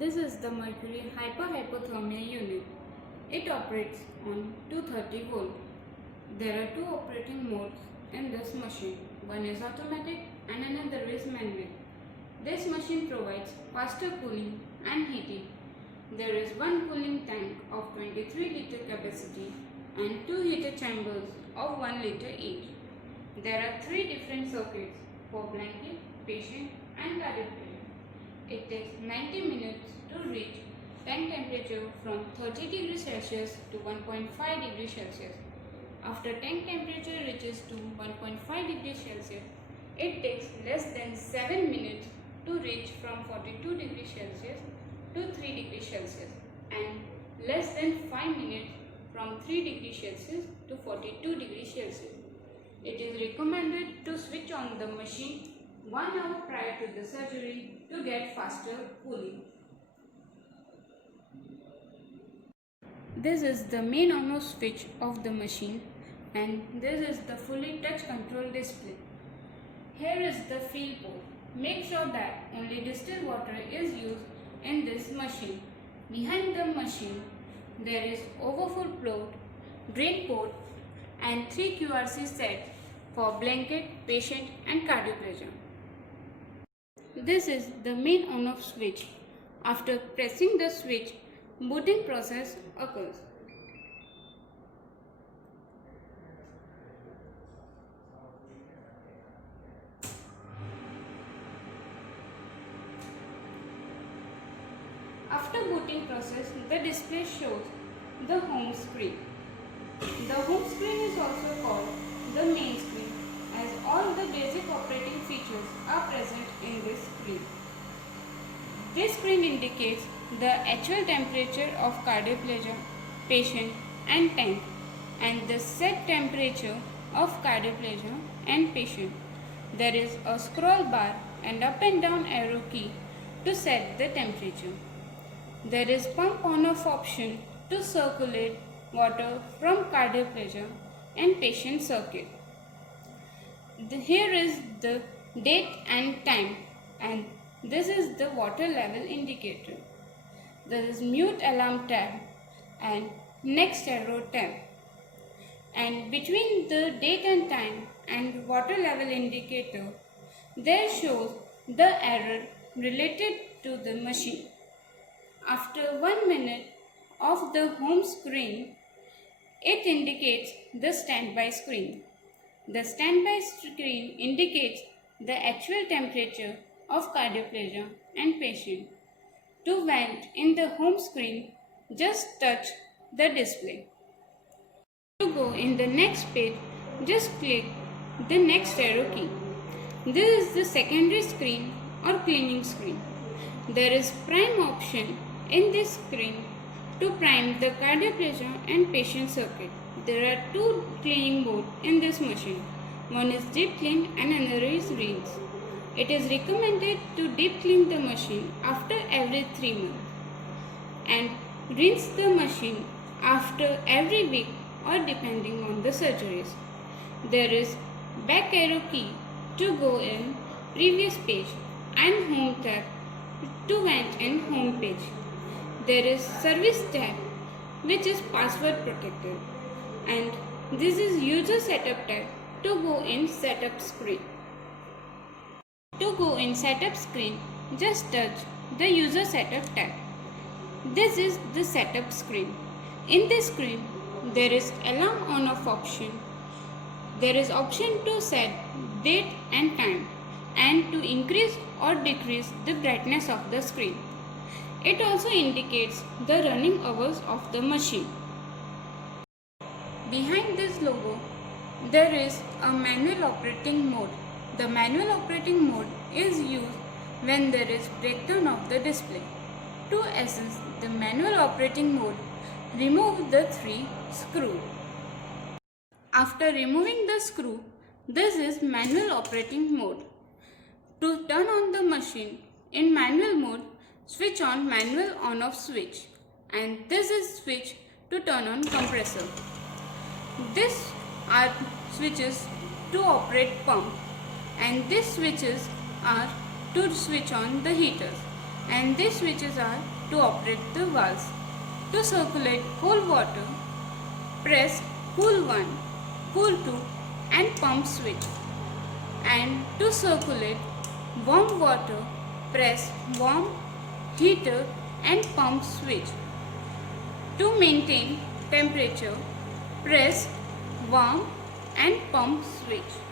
This is the mercury hyperthermia unit. It operates on 230 volt. There are two operating modes in this machine. One is automatic and another is manual. This machine provides faster cooling and heating. There is one cooling tank of 23 liter capacity and two heater chambers of 1 liter each. There are three different circuits for blanket, patient and cardiac pressure. It takes 90 minutes to reach tank temperature from 30 degrees Celsius to 1.5 degrees Celsius. After tank temperature reaches to 1.5 degrees Celsius, it takes less than 7 minutes to reach from 42 degrees Celsius to 3 degrees Celsius and less than 5 minutes from 3 degrees Celsius to 42 degrees Celsius. It is recommended to switch on the machine 1 hour prior to the surgery to get faster cooling. This is the main on-off switch of the machine and this is the fully touch control display. Here is the fill port. Make sure that only distilled water is used in this machine. Behind the machine there is overflow port, drain port and 3 QRC sets for blanket, patient and cardiac pressure. This is the main on-off switch. After pressing the switch, booting process occurs. After booting process, the display shows the home screen. The home screen is also called the main screen as all the basic operating features are present in this screen. This screen indicates the actual temperature of cardiac pressure, patient and tank and the set temperature of cardiac pressure and patient. There is a scroll bar and up and down arrow key to set the temperature. There is pump on-off option to circulate water from cardiac pressure and patient circuit. Here is the date and time and this is the water level indicator. There is mute alarm tab and next arrow tab. And between the date and time and water level indicator, there shows the error related to the machine. After 1 minute of the home screen, it indicates the standby screen. The standby screen indicates the actual temperature of cardiac pressure and patient. To vent in the home screen, just touch the display. To go in the next page, just click the next arrow key. This is the secondary screen or cleaning screen. There is prime option in this screen to prime the cardiac pressure and patient circuit. There are two cleaning modes in this machine. One is deep clean and another is rinse. It is recommended to deep clean the machine after every 3 months and rinse the machine after every week or depending on the surgeries. There is back arrow key to go in previous page and home tab to vent in home page. There is service tab which is password protected and this is user setup tab to go in setup screen. To go in setup screen, just touch the user setup tab. This is the setup screen. In this screen, there is alarm on off option. There is option to set date and time and to increase or decrease the brightness of the screen. It also indicates the running hours of the machine. Behind this logo, there is a manual operating mode. The manual operating mode is used when there is breakdown of the display. To access the manual operating mode, remove the 3 screws. After removing the screw, this is manual operating mode. To turn on the machine in manual mode, switch on manual on-off switch and this is switch to turn on compressor. These are switches to operate pump and these switches are to switch on the heaters. and these switches are to operate the valves. To circulate cold water, press cool 1, cool 2 and pump switch. And to circulate warm water, press warm, heater and pump switch. To maintain temperature, press warm and pump switch.